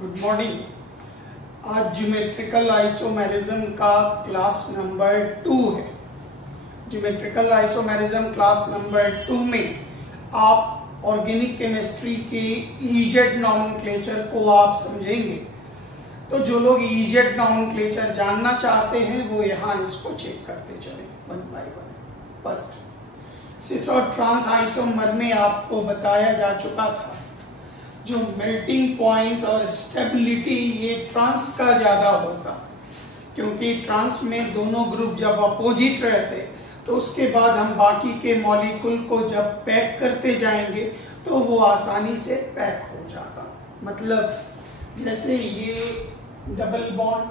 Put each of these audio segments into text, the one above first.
Good morning. आज geometrical isomerism का class number 2 है। ज्योमेट्रिकल आइसोमेरिज्म क्लास नंबर 2 में आप ऑर्गेनिक केमिस्ट्री के ईजेड नॉमेनक्लेचर को आप समझेंगे। तो जो लोग ईजेड नॉमेनक्लेचर जानना चाहते हैं वो यहाँ इसको चेक करते चले वन बाय वन। फर्स्ट, सिस और ट्रांस आइसोमर में आपको बताया जा चुका था जो मेल्टिंग पॉइंट और स्टेबिलिटी ये ट्रांस का ज्यादा होगा, क्योंकि ट्रांस में दोनों ग्रुप जब अपोजिट रहते तो उसके बाद हम बाकी के मॉलिक्यूल को जब पैक करते जाएंगे तो वो आसानी से पैक हो जाता। मतलब जैसे ये डबल बॉन्ड,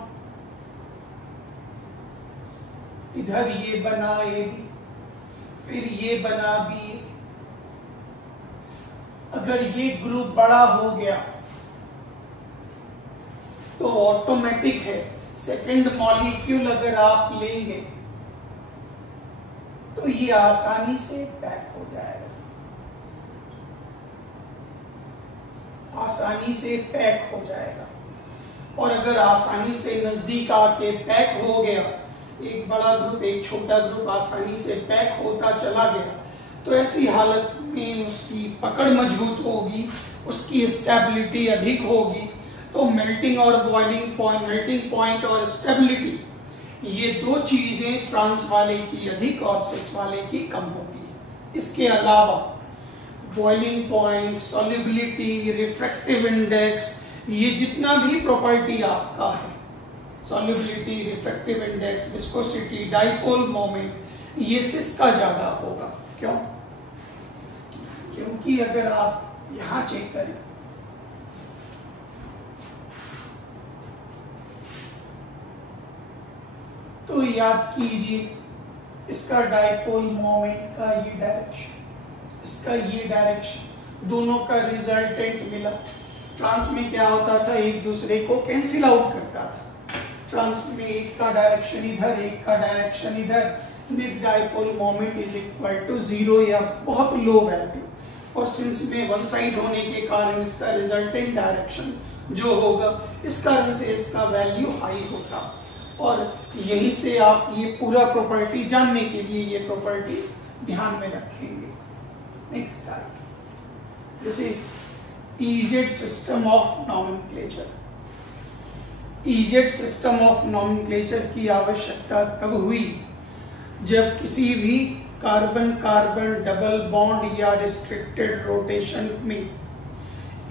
इधर ये बना ए बी, फिर ये बना बी। अगर ये ग्रुप बड़ा हो गया तो ऑटोमेटिक है सेकंड मॉलिक्यूल अगर आप लेंगे तो ये आसानी से पैक हो जाएगा, आसानी से पैक हो जाएगा। और अगर आसानी से नजदीक आके पैक हो गया, एक बड़ा ग्रुप एक छोटा ग्रुप आसानी से पैक होता चला गया, तो ऐसी हालत में उसकी पकड़ मजबूत होगी, उसकी स्टेबिलिटी अधिक होगी। तो मेल्टिंग और बॉइलिंग पॉइंट, मेल्टिंग पॉइंट और स्टेबिलिटी, ये दो चीजें ट्रांस वाले की अधिक और सिस वाले की कम होती है। इसके अलावा boiling point, solubility, refractive index, ये जितना भी प्रॉपर्टी आपका है, solubility, refractive index, viscosity, dipole moment, ये सिस का ज्यादा होगा। क्यों? क्योंकि अगर आप यहां चेक करें तो याद कीजिए इसका डाइपोल मोमेंट का ये डायरेक्शन, इसका ये डायरेक्शन, दोनों का रिजल्टेंट मिला। ट्रांस में क्या होता था, एक दूसरे को कैंसिल आउट करता था। ट्रांस में एक का डायरेक्शन इधर, एक का डायरेक्शन इधर, net dipole moment is equal to 0 या बहुत लो वैल्यू। और सिंस में वन साइड होने के कारण इसका रिजल्टेंट डायरेक्शन जो होगा, इस कारण से इसका वैल्यू हाई होता। और यहीं से आप ये पूरा प्रॉपर्टी जानने के लिए ये प्रॉपर्टीज ध्यान में रखेंगे। Next slide. This is EEZ system of nomenclature. EEZ system of nomenclature की आवश्यकता तब हुई जब किसी भी कार्बन कार्बन डबल बॉन्ड या रिस्ट्रिक्टेड रोटेशन में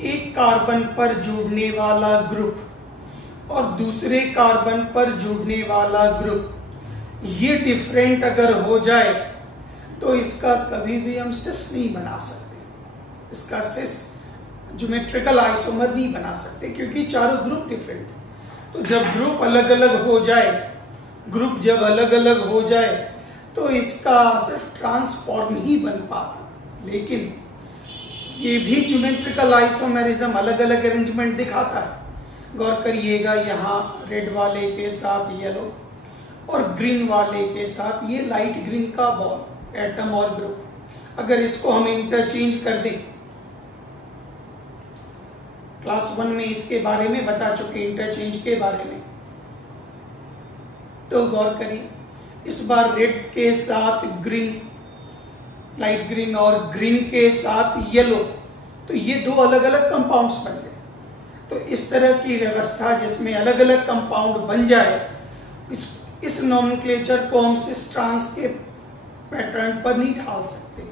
एक कार्बन पर जुड़ने वाला ग्रुप और दूसरे कार्बन पर जुड़ने वाला ग्रुप ये डिफरेंट अगर हो जाए तो इसका कभी भी हम सिस नहीं बना सकते। इसका सिस ज्योमेट्रिकल आइसोमर नहीं बना सकते, क्योंकि चारों ग्रुप डिफरेंट। तो जब ग्रुप अलग अलग हो जाए, ग्रुप जब अलग अलग हो जाए तो इसका सिर्फ ट्रांसफॉर्म ही बन पाता। लेकिन ये भी ज्योमेट्रिकल आइसोमेरिज्म अलग अलग अरेंजमेंट दिखाता है। गौर करिएगा, यहाँ रेड वाले के साथ येलो और ग्रीन वाले के साथ ये लाइट ग्रीन का बॉल, एटम और ग्रुप। अगर इसको हम इंटरचेंज कर दें, क्लास 1 में इसके बारे में बता चुके, इंटरचेंज के बारे में। तो गौर करिए, इस बार रेड के साथ ग्रीन, लाइट ग्रीन, और ग्रीन के साथ येलो, तो ये दो अलग अलग कंपाउंड्स बन गए। तो इस तरह की व्यवस्था जिसमें अलग अलग कंपाउंड बन जाए, इस नॉमेनक्लेचर को हम सिस ट्रांस के पैटर्न पर नहीं ढाल सकते।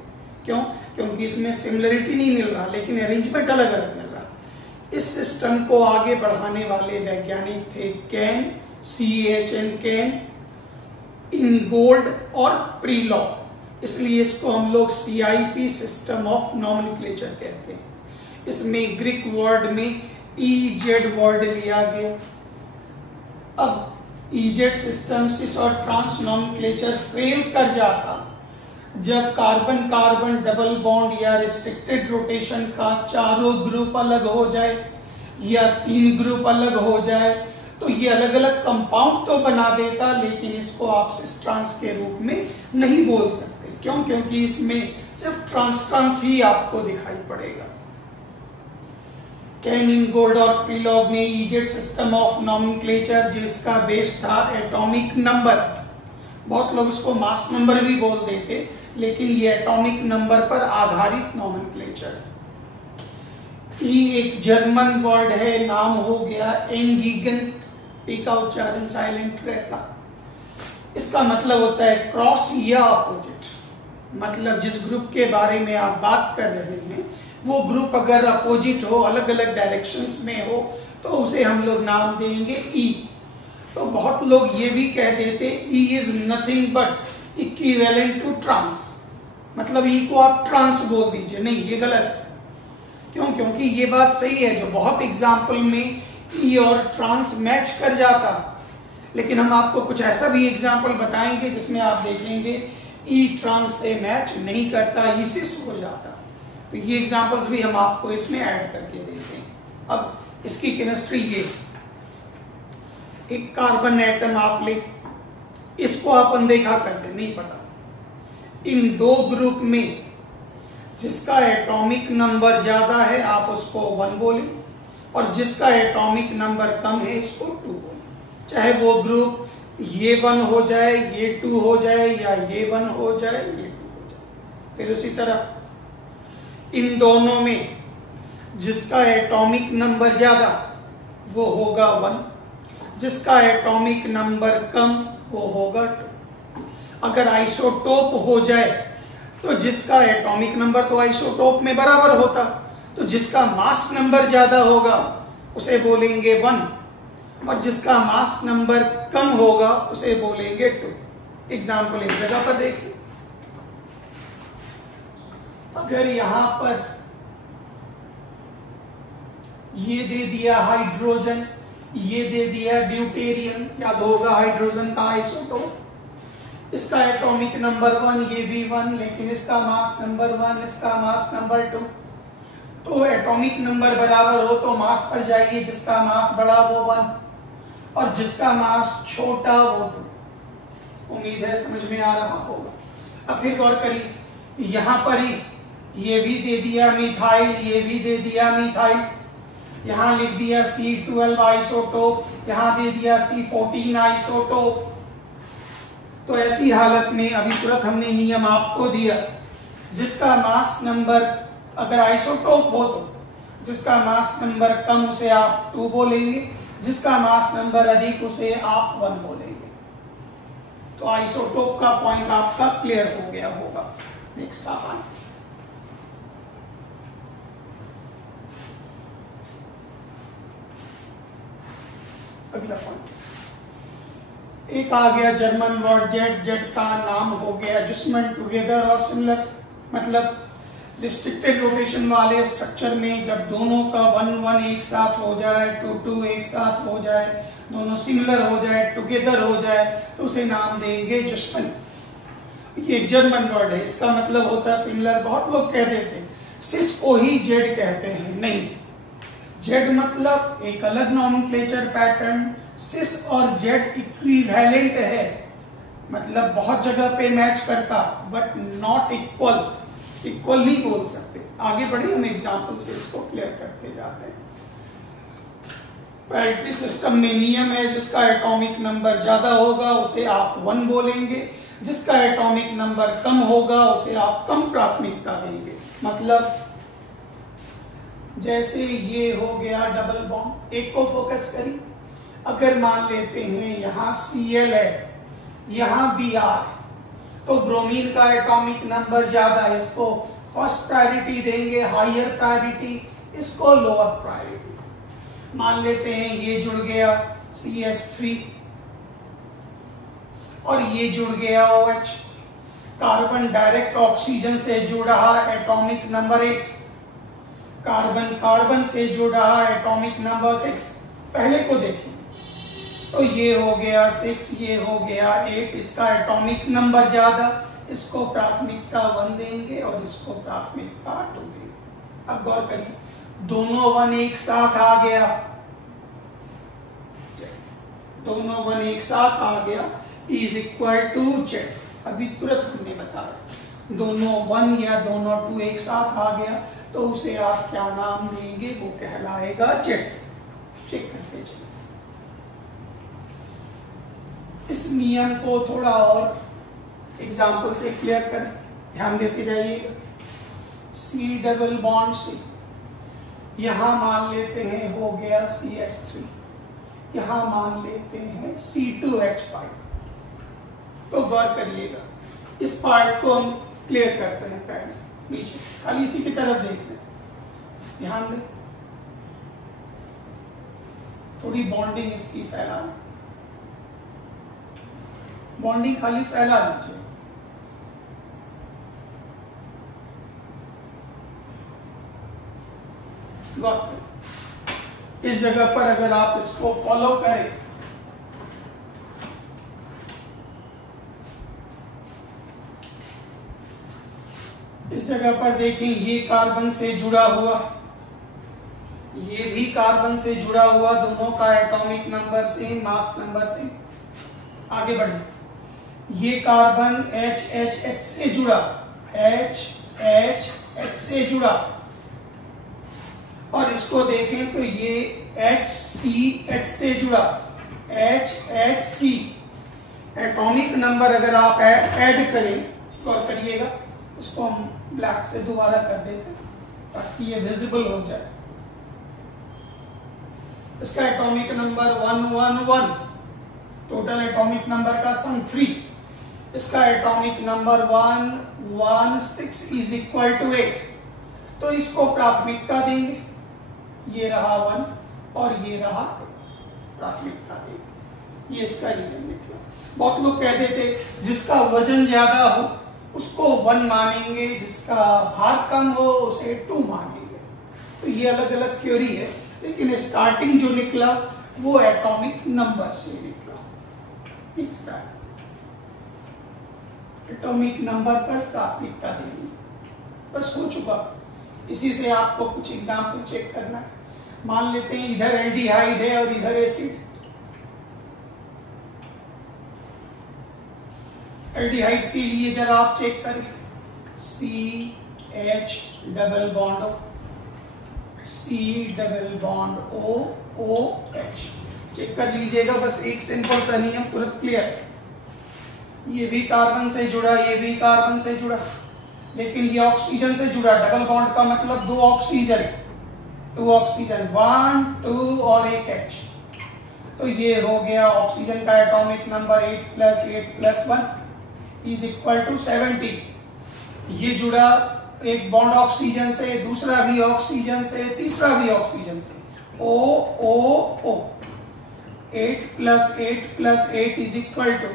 क्यों? क्योंकि इसमें सिमिलरिटी नहीं मिल रहा, लेकिन अरेंजमेंट अलग अलग मिल रहा। इस सिस्टम को आगे बढ़ाने वाले वैज्ञानिक थे कैन, CHN कैन, इनगोल्ड और प्रीलॉग। इसलिए इसको हम लोग CIP सिस्टम ऑफ नॉमेनक्लेचर कहते हैं। इसमें ग्रीक वर्ड में ईजेड वर्ड लिया गया। अब ईजेड सिस्टम सिस और ट्रांस नॉमेनक्लेचर फेल कर जाता जब कार्बन कार्बन डबल बॉन्ड या रिस्ट्रिक्टेड रोटेशन का चारों ग्रुप अलग हो जाए या 3 ग्रुप अलग हो जाए। तो ये अलग अलग कंपाउंड तो बना देता, लेकिन इसको आप सिस ट्रांस के रूप में नहीं बोल सकते। क्यों? क्योंकि इसमें सिर्फ ट्रांस ट्रांस ही आपको दिखाई पड़ेगा। कैन इनगोल्ड और प्रीलॉग ने इजेड सिस्टम ऑफ नॉमेनक्लेचर जिसका बेस था एटॉमिक नंबर, बहुत लोग इसको मास नंबर भी बोल देते, लेकिन ये एटॉमिक नंबर पर आधारित नॉमेनक्लेचर है। ई एक जर्मन वर्ड है, नाम हो गया एंगीगन, पी का उच्चारण साइलेंट रहता। इसका मतलब होता है क्रॉस या अपोजिट, मतलब जिस ग्रुप के बारे में आप बात कर रहे हैं वो ग्रुप अगर अपोजिट हो, अलग अलग डायरेक्शंस में हो, तो उसे हम लोग नाम देंगे ई। तो बहुत लोग ये भी कह देते E is nothing but equivalent to trans, मतलब ई को आप ट्रांस बोल दीजिए। नहीं, ये गलत है। क्यों? क्योंकि ये बात सही है, जो बहुत एग्जाम्पल में ई और ट्रांस मैच कर जाता, लेकिन हम आपको कुछ ऐसा भी एग्जाम्पल बताएंगे जिसमें आप देखेंगे ई ट्रांस से मैच नहीं करता, ई सिस हो जाता। तो ये एग्जाम्पल्स भी हम आपको इसमें ऐड करके देते हैं। अब इसकी केमिस्ट्री ये, एक कार्बन एटम आप ले, इसको आप अनदेखा कर दे, नहीं पता। इन दो ग्रुप में जिसका एटॉमिक नंबर ज्यादा है आप उसको 1 बोले, और जिसका एटॉमिक नंबर कम है इसको 2 बोले। चाहे वो ग्रुप ये 1 हो जाए, ये 2 हो जाए, या ये 1 हो जाए, ये 2 हो जाए। फिर उसी तरह इन दोनों में जिसका एटॉमिक नंबर ज्यादा वो होगा 1, जिसका एटॉमिक नंबर कम वो होगा 2। अगर आइसोटोप हो जाए तो जिसका एटॉमिक नंबर तो आइसोटोप में बराबर होता, तो जिसका मास नंबर ज्यादा होगा उसे बोलेंगे 1, और जिसका मास नंबर कम होगा उसे बोलेंगे 2। एग्जाम्पल एक जगह पर देखिए, अगर यहां पर ये दे दिया हाइड्रोजन, ये दे दिया ड्यूटेरियम, याद होगा हाइड्रोजन का आइसोटोप, इसका एटॉमिक नंबर 1, ये भी 1, लेकिन इसका मास नंबर 1, इसका मास नंबर 2। तो एटॉमिक नंबर बराबर हो तो मास पर जाइए, जिसका मास बड़ा वो 1 और जिसका मास छोटा वो 2। उम्मीद है समझ में आ रहा होगा। अब फिर गौर करिए, यहां पर ही ये भी दे दिया मिथाइल, ये भी दे दिया मिथाइल, यहां लिख दिया C12 आइसोटोप, यहां दे दिया C14 आइसोटोप। तो ऐसी हालत में अभी तुरंत हमने नियम आपको दिया, जिसका मास नंबर अगर आइसोटोप हो तो जिसका मास नंबर कम उसे आप 2 बोलेंगे, जिसका मास नंबर अधिक उसे आप 1 बोलेंगे। तो आइसोटोप का पॉइंट आपका क्लियर हो गया होगा। नेक्स्ट आप आए, अगला पॉइंट। एक आ गया जर्मन वर्ड जेड, जेड का नाम हो गया एडजस्टमेंट, टुगेदर और सिमिलर, मतलब रिस्ट्रिक्टेड रोटेशन वाले स्ट्रक्चर में जब दोनों का 1 1 एक साथ हो जाए, 2 2 एक साथ हो जाए, दोनों सिमिलर हो जाए, टुगेदर हो जाए, तो उसे नाम देंगे एडजस्टमेंट। ये जर्मन वर्ड है, इसका मतलब होता है सिमिलर। बहुत लोग कह देते हैं सिस को ही जेड कहते हैं, नहीं, जेड मतलब एक अलग नॉमेनक्लेचर पैटर्न, सिस और जेड इक्विवेलेंट है, मतलब बहुत जगह पे मैच करता, बट नॉट इक्वल। इक्वल नहीं बोल सकते। आगे बढ़े, हम एग्जांपल से इसको क्लियर करते जाते हैं। पैरिटी सिस्टम में नियम है, जिसका एटॉमिक नंबर ज्यादा होगा उसे आप 1 बोलेंगे, जिसका एटॉमिक नंबर कम होगा उसे आप कम प्राथमिकता देंगे। मतलब जैसे ये हो गया डबल बॉन्ड, एक को फोकस करिए। अगर मान लेते हैं यहां Cl है, यहां Br है, तो ब्रोमीन का एटॉमिक नंबर ज्यादा है, इसको फर्स्ट प्रायोरिटी देंगे, हायर प्रायोरिटी, इसको लोअर प्रायोरिटी। मान लेते हैं ये जुड़ गया CH3 और ये जुड़ गया OH, कार्बन डायरेक्ट ऑक्सीजन से जुड़ रहा, एटॉमिक नंबर 8, कार्बन कार्बन से जुड़ रहा, एटॉमिक नंबर 6। पहले को देखें तो ये हो गया 6, ये हो गया 8, इसका एटॉमिक नंबर ज्यादा, इसको प्राथमिकता 1 देंगे और इसको प्राथमिकता 2 देंगे। अब गौर करिए, दोनों 1 एक साथ आ गया, दोनों 1 एक साथ आ गया, इज इक्वल टू जेड। अभी तुरंत हमने बताया दोनों 1 या दोनों 2 एक साथ आ गया तो उसे आप क्या नाम देंगे, वो कहलाएगा जेट। चेक करते चलिए। इस नियम को थोड़ा और एग्जाम्पल से क्लियर करें, ध्यान देते जाइएगा। C डबल बॉन्ड से यहां मान लेते हैं हो गया CH3, यहां मान लेते हैं C2H5। तो गौर करिएगा, इस पार्ट को हम क्लियर करते हैं पहले नीचे, खाली इसी की तरफ देख रहे हैं, ध्यान दें। थोड़ी बॉन्डिंग इसकी फैला, बॉन्डिंग खाली फैला दीजिए। इस जगह पर अगर आप इसको फॉलो करें, इस जगह पर देखें, ये कार्बन से जुड़ा हुआ, ये भी कार्बन से जुड़ा हुआ, दोनों का atomic number same, mass number same. आगे बढ़े, ये कार्बन HHH से जुड़ा, HHH से जुड़ा, और इसको देखें तो ये HCH से जुड़ा, HHC। एटॉमिक नंबर अगर आप ऐड करें, गौर करिएगा, उसको हम ब्लैक से दोबारा कर देते हैं ताकि ये विजिबल हो जाए। इसका atomic number 111, total atomic number का सम 3। इसका atomic number 116 is equal to 8। तो इसको प्राथमिकता देंगे, ये रहा 1 और ये रहा 2, प्राथमिकता देंगे। ये इसका नियम निकला। बहुत लोग कहते थे जिसका वजन ज्यादा हो उसको 1 मानेंगे, जिसका भार कम हो उसे 2 मानेंगे। तो ये अलग अलग थ्योरी है, लेकिन स्टार्टिंग जो निकला वो एटॉमिक नंबर से निकला। एटॉमिक नंबर पर प्राथमिकता देनी, बस हो चुका। इसी से आपको कुछ एग्जाम्पल चेक करना है। मान लेते हैं इधर एल्डिहाइड है और इधर एसिड। एल्डिहाइड के लिए जरा आप चेक करें, CH double bond O, C double bond O, OH। Check कर लीजिएगा, बस एक सिंपल सा नियम तुरंत क्लियर। ये भी कार्बन से जुड़ा, ये भी कार्बन से जुड़ा, लेकिन ये ऑक्सीजन से जुड़ा। डबल बॉन्ड का मतलब 2 ऑक्सीजन, 2 ऑक्सीजन, 1 2 और एक H। तो ये हो गया ऑक्सीजन का atomic number 8 + 8 + 1 is equal to 70। ये जुड़ा एक बॉन्ड ऑक्सीजन से, दूसरा भी ऑक्सीजन से, तीसरा भी ऑक्सीजन से, O O O। 8 + 8 + 8 is equal to,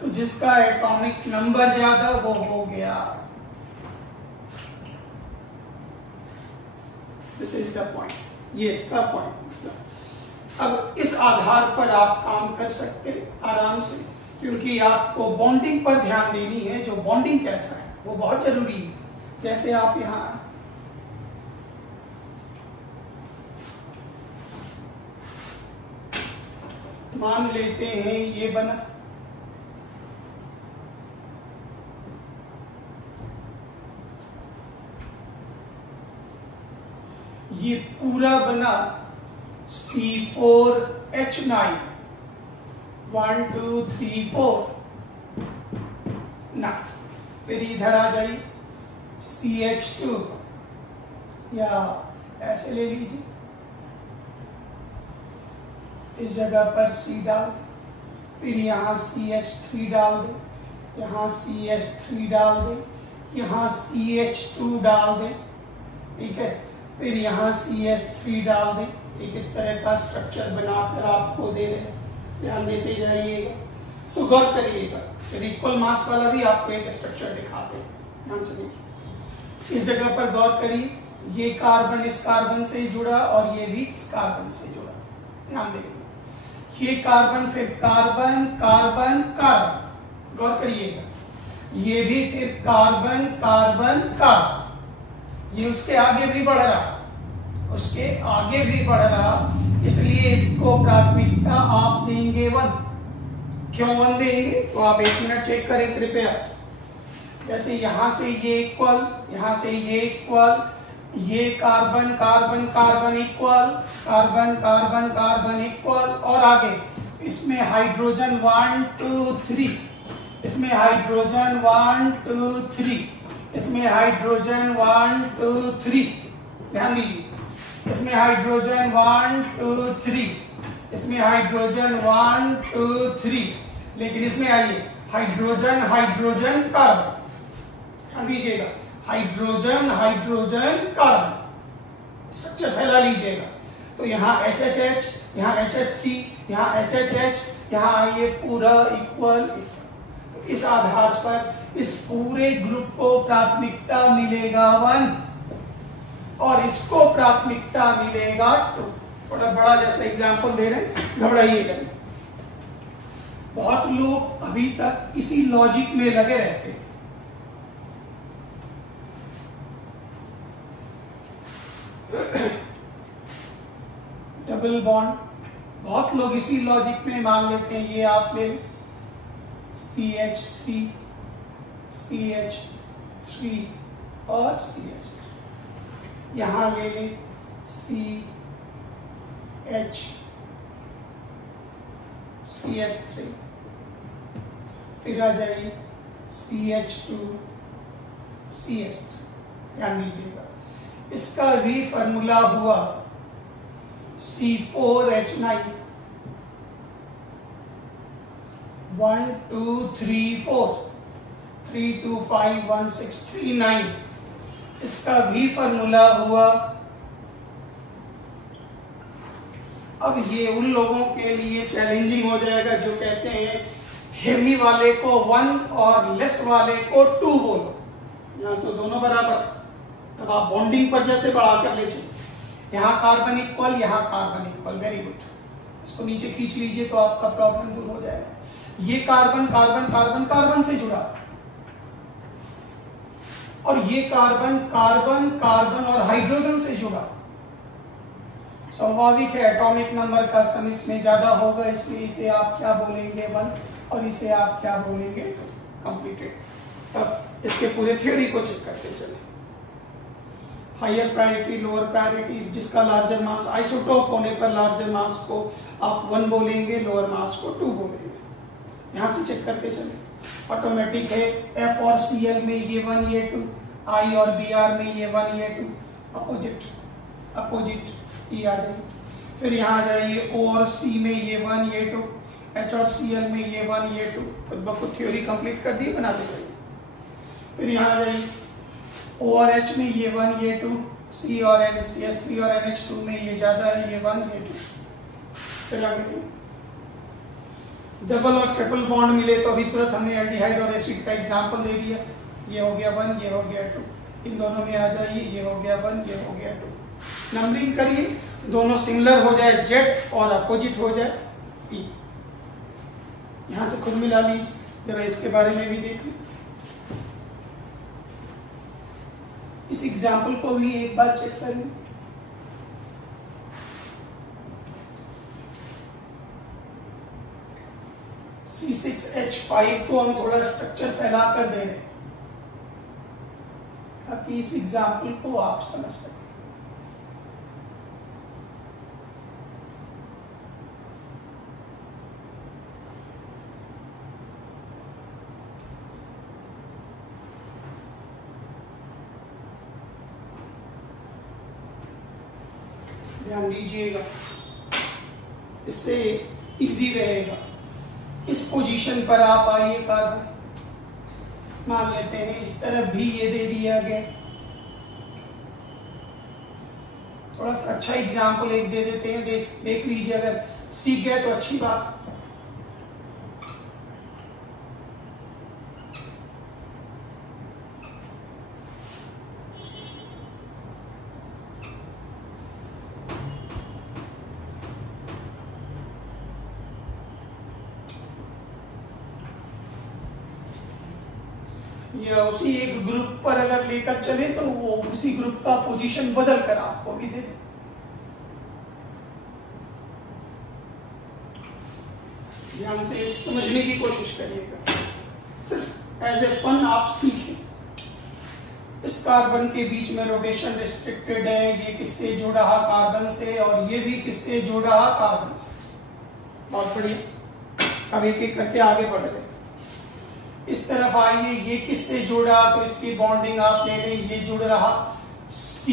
तो जिसका एटॉमिक नंबर ज्यादा वो हो गया। दिस इज द पॉइंट, ये इसका पॉइंट। अब इस आधार पर आप काम कर सकते आराम से, क्योंकि आपको बॉन्डिंग पर ध्यान देनी है। जो बॉन्डिंग कैसा है वो बहुत जरूरी है। जैसे आप यहां मान लेते हैं ये बना, ये पूरा बना C4H9, 1 2 3 4 ना। फिर इधर आ जाइए, CH2 या ऐसे ले लीजिए, इस जगह पर C डाल, फिर यहाँ CH3 डाल दे, यहाँ CH3 डाल दे, यहाँ CH2 डाल दे, ठीक है। फिर यहाँ CH3 डाल दे। एक इस तरह का स्ट्रक्चर बनाकर आपको दे रहे, ध्यान देते जाइएगा। तो गौर करिएगा, फिर इक्वल मास वाला भी आपको एक स्ट्रक्चर दिखाते हैं, ध्यान से देखिए। इस जगह पर गौर करिए, ये कार्बन इस कार्बन से जुड़ा और ये भी इस कार्बन से जुड़ा, ध्यान देंगे। ये कार्बन, फिर कार्बन कार्बन कार्बन, गौर करिएगा। ये भी फिर कार्बन कार्बन कार्बन, ये उसके आगे भी बढ़ रहा, उसके आगे भी बढ़ रहा, इसलिए इसको प्राथमिकता आप देंगे 1। क्यों 1 देंगे? तो आप 1 मिनट चेक करें कृपया। जैसे यहां से ये इक्वल, यहां से ये इक्वल, ये carbon carbon carbon equal, carbon carbon carbon equal, और आगे इसमें हाइड्रोजन 1 2 3, इसमें हाइड्रोजन 1 2 3, इसमें हाइड्रोजन 1 2 3, ध्यान दीजिए, इसमें हाइड्रोजन 1 2 3, इसमें हाइड्रोजन 1 2 3, लेकिन इसमें आइए हाइड्रोजन हाइड्रोजन कार्बन, ध्यान दीजिएगा, हाइड्रोजन हाइड्रोजन कार्बन स्ट्रक्चर फैला लीजिएगा। तो यहाँ HHH, यहाँ HHC, यहाँ HHH, यहाँ आइए पूरा इक्वल। तो इस आधार पर इस पूरे ग्रुप को प्राथमिकता मिलेगा 1 और इसको प्राथमिकता मिलेगा 2। थोड़ा बड़ा जैसा एग्जाम्पल दे रहे हैं, घबराइएगा। बहुत लोग अभी तक इसी लॉजिक में लगे रहते हैं। डबल बॉन्ड, बहुत लोग इसी लॉजिक में मान लेते हैं। ये आप ले CH3 CH3 और CH3, यहां ले ले CH3, फिर आ जाइए CH2 CH3। ध्यान दीजिएगा, इसका भी फॉर्मूला हुआ C4H9, 1 2 3 4, 3 2 5 1 6 3 9, इसका भी फॉर्मूला हुआ। अब ये उन लोगों के लिए चैलेंजिंग हो जाएगा जो कहते हैं हेवी वाले को 1 और लेस वाले को 2 बोलो। यहाँ तो दोनों बराबर, तब आप बॉन्डिंग पर जैसे बढ़ाकर ले चलिए, यहाँ कार्बन इक्वल, यहाँ कार्बन इक्वल, वेरी गुड। इसको नीचे खींच लीजिए तो आपका प्रॉब्लम दूर हो जाएगा। ये कार्बन कार्बन कार्बन कार्बन से जुड़ा और ये कार्बन कार्बन कार्बन और हाइड्रोजन से जुड़ा। स्वाभाविक है एटॉमिक नंबर का सम इसमें ज्यादा होगा, इसलिए इसे आप क्या बोलेंगे 1 और इसे आप क्या बोलेंगे 2। कंप्लीटेड। अब इसके पूरे थ्योरी को चेक करते चले। हायर प्रायोरिटी, लोअर प्रायोरिटी, जिसका लार्जर मास, आइसोटोप होने पर लार्जर मास को आप 1 बोलेंगे, लोअर मास को 2 बोलेंगे। यहां से चेक करते चले। ऑटोमेटिक है, F और Cl में ये 1 ये 2, I और Br में ये 1 ये 2, अपोजिट अपोजिट ये आ जाइए। फिर यहाँ आ जाइए O और C में ये 1 ये 2, H और Cl में ये 1 ये 2। खुद ब खुद थ्योरी कंप्लीट कर दी, बनाते जाइए। फिर यहाँ आ जाइए O और H में ये 1 ये 2, C और CH3 और NH2 में ये ज्यादा है, ये 1 ये 2। फिर आगे डबल और ट्रिपल बॉन्ड मिले तो अभी तुरंत हमने एल्डिहाइड और एसिड का एग्जांपल दे दिया। ये हो गया 1, ये हो गया 2, इन दोनों में आ जाइए, ये हो गया 1, ये हो गया 2। नंबरिंग करिए, दोनों सिमिलर हो जाए Z और अपोजिट हो जाए E। यहां से खुद मिला लीजिए, जरा इसके बारे में भी देख लीजिए। इस एग्जाम्पल को भी एक बार चेक करें। C6H5 को हम थोड़ा स्ट्रक्चर फैला कर दे रहे हैं ताकि इस एग्जाम्पल को आप समझ सकें। ध्यान दीजिएगा, इससे इजी रहेगा। इस पोजीशन पर आप आइए, कार्बन मान लेते हैं, इस तरफ भी ये दे दिया गया। थोड़ा सा अच्छा एग्जाम्पल एक दे देते हैं, देख लीजिए, अगर सीख गए तो अच्छी बात। या उसी एक ग्रुप पर अगर लेकर चले तो वो उसी ग्रुप का पोजीशन बदल कर आपको भी दे। ध्यान से समझने की कोशिश करिएगा, सिर्फ एज ए फन आप सीखें। इस कार्बन के बीच में रोटेशन रिस्ट्रिक्टेड है, ये किससे जुड़ा है? कार्बन से, और ये भी किससे जुड़ा है? कार्बन से। बहुत बढ़िया। अब एक एक करके आगे बढ़ते हैं। इस तरफ आइए, ये किससे जुड़ा? तो इसकी बॉन्डिंग आप ले लें, ये जुड़ रहा C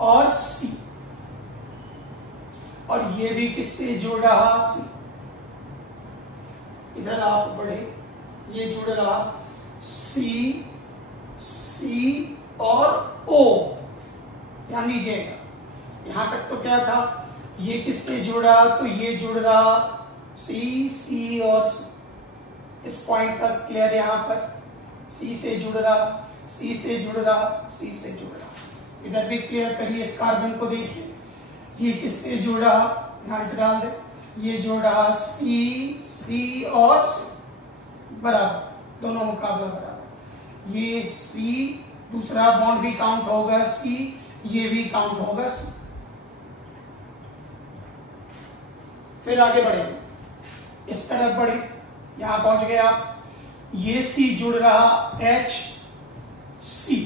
और C, और ये भी किससे जुड़ रहा? C। इधर आप बढ़े, ये जुड़ रहा C, C और O। ध्यान दीजिएगा, यहां तक तो क्या था? ये किससे जुड़ा? तो ये जुड़ रहा C, C और C। इस पॉइंट का क्लियर यहां पर C से जुड़ रहा, C से जुड़ रहा, C से जुड़ रहा। इधर भी क्लियर करिए, इस कार्बन को देखिए, ये किससे जुड़ रहा? यहां डाल दे, ये जुड़ रहा C, C और C, बराबर, दोनों मुकाबला बराबर। ये C, दूसरा बॉन्ड भी काउंट होगा C, ये भी काउंट होगा C। फिर आगे बढ़े, इस तरफ बढ़े, यहां पहुंच गए आप, ये C जुड़ रहा H, C।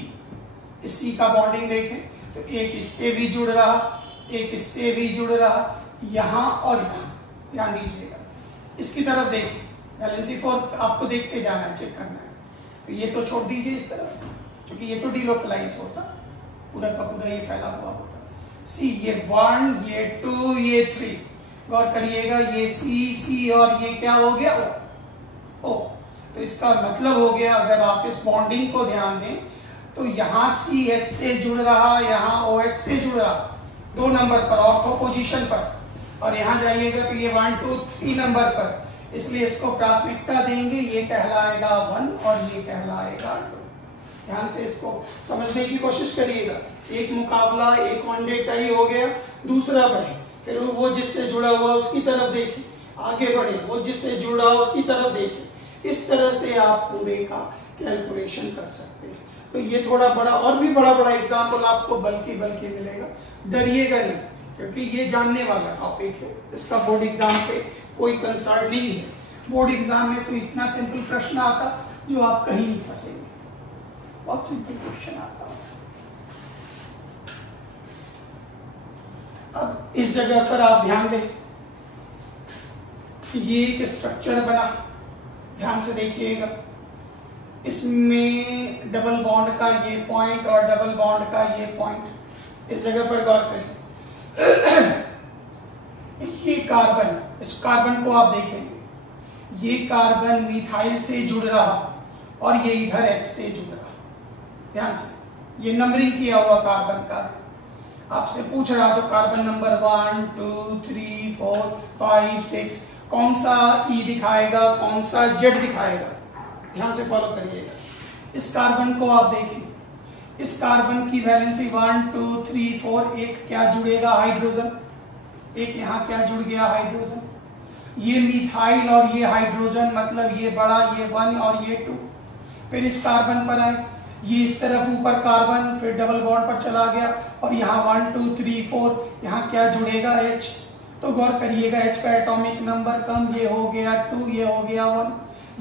इस C का बॉन्डिंग देखें तो एक इससे भी जुड़ रहा, एक इससे भी जुड़ रहा, यहां और यहां। ध्यान दीजिएगा, इसकी तरफ देखें, वैलेंसी फोर्स आपको देखते जाना है, चेक करना है। तो ये तो छोड़ दीजिए इस तरफ, क्योंकि ये तो डिलोकलाइज होता, पूरा का पूरा ये फैला हुआ होता। सी, ये 1, ये 2, ये 3, गौर करिएगा, ये C और ये क्या हो गया? O। तो इसका मतलब हो गया, अगर आप इस बॉन्डिंग को ध्यान दें तो यहाँ CH से जुड़ रहा, यहाँ OH से जुड़ रहा, 2 नंबर पर, ऑर्थो पोजीशन पर, और यहाँ जाइएगा तो ये 1, 2, 3 नंबर पर, इसलिए इसको प्राथमिकता देंगे, ये कहलाएगा 1 और ये कहलाएगा 2। ध्यान से इसको समझने की कोशिश करिएगा। एक मुकाबला, एक वन डे टाई हो गया, दूसरा बढ़े, फिर वो जिससे जुड़ा हुआ उसकी तरफ देखें, आगे बढ़े, वो जिससे जुड़ा उसकी तरफ देखें। इस तरह से आप पूरे का कैलकुलेशन कर सकते हैं। तो ये थोड़ा बड़ा, और भी बड़ा बड़ा एग्जाम्पल आपको बल्कि मिलेगा, डरिएगा नहीं, क्योंकि ये जानने वाला टॉपिक है, इसका बोर्ड एग्जाम से कोई कंसर्न नहीं है। बोर्ड एग्जाम में तो इतना सिंपल प्रश्न आता जो आप कहीं नहीं फंसेंगे, बहुत सिंपल क्वेश्चन आता है। अब इस जगह पर आप ध्यान दें, ये एक स्ट्रक्चर बना, ध्यान से देखिएगा, इसमें डबल बॉन्ड का ये पॉइंट और डबल बॉन्ड का ये पॉइंट, इस जगह पर गौर करिए। ये कार्बन, इस कार्बन को आप देखेंगे, ये कार्बन मिथाइल से जुड़ रहा और ये इधर H से जुड़ रहा। ध्यान से, ये नंबरिंग किया हुआ कार्बन का है। आपसे पूछ रहा तो कार्बन नंबर 1, 2, 3, 4, 5, 6, कौन सा E दिखाएगा, कौन सा Z दिखाएगा, ध्यान से फॉलो करिएगा। इस कार्बन को आप देखें, इस कार्बन की वैलेंसी 1, 2, 3, 4, एक क्या जुड़ेगा? हाइड्रोजन। एक यहाँ क्या जुड़ गया? हाइड्रोजन। ये मिथाइल और ये हाइड्रोजन, मतलब ये बड़ा, ये 1 और ये 2। फिर इस कार्बन पर आए, ये इस तरफ ऊपर कार्बन, फिर डबल बॉन्ड पर चला गया, और यहाँ 1, 2, 3, 4, यहाँ क्या जुड़ेगा? H। तो गौर करिएगा, H का एटॉमिक नंबर कम, ये हो गया 2, ये हो गया 1,